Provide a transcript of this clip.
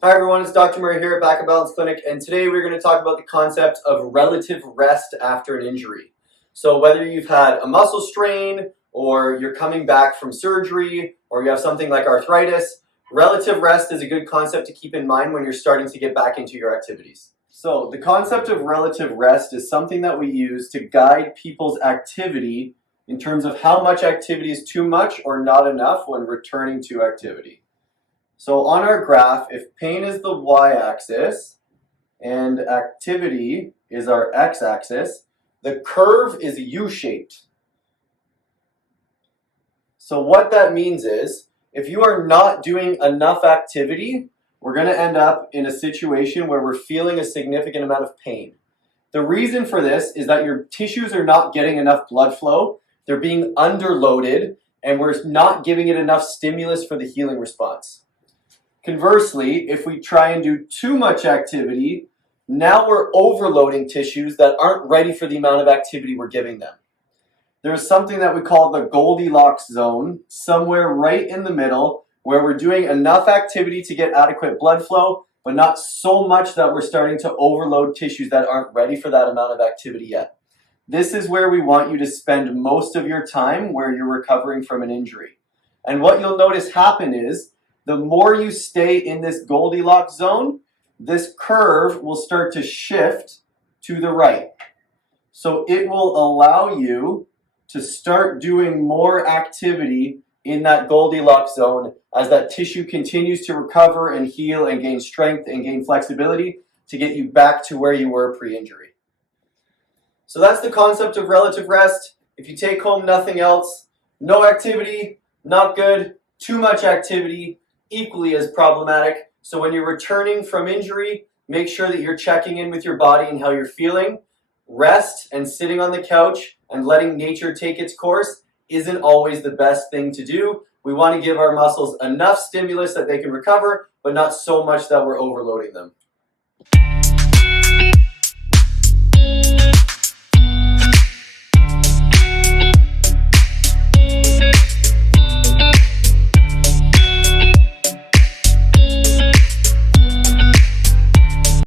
Hi everyone, it's Dr. Murray here at Back and Balance Clinic, and today we're going to talk about the concept of relative rest after an injury. So whether you've had a muscle strain, or you're coming back from surgery, or you have something like arthritis, relative rest is a good concept to keep in mind when you're starting to get back into your activities. So the concept of relative rest is something that we use to guide people's activity in terms of how much activity is too much or not enough when returning to activity. So on our graph, if pain is the y-axis and activity is our x-axis, the curve is U-shaped. So what that means is, if you are not doing enough activity, we're going to end up in a situation where we're feeling a significant amount of pain. The reason for this is that your tissues are not getting enough blood flow, they're being underloaded, and we're not giving it enough stimulus for the healing response. Conversely, if we try and do too much activity, now we're overloading tissues that aren't ready for the amount of activity we're giving them. There's something that we call the Goldilocks zone, somewhere right in the middle, where we're doing enough activity to get adequate blood flow, but not so much that we're starting to overload tissues that aren't ready for that amount of activity yet. This is where we want you to spend most of your time where you're recovering from an injury. And what you'll notice happen is, the more you stay in this Goldilocks zone, this curve will start to shift to the right. So it will allow you to start doing more activity in that Goldilocks zone as that tissue continues to recover and heal and gain strength and gain flexibility to get you back to where you were pre-injury. So that's the concept of relative rest. If you take home nothing else, no activity, not good. Too much activity, equally as problematic. So when you're returning from injury, make sure that you're checking in with your body and how you're feeling. Rest and sitting on the couch and letting nature take its course isn't always the best thing to do. We want to give our muscles enough stimulus that they can recover, but not so much that we're overloading them.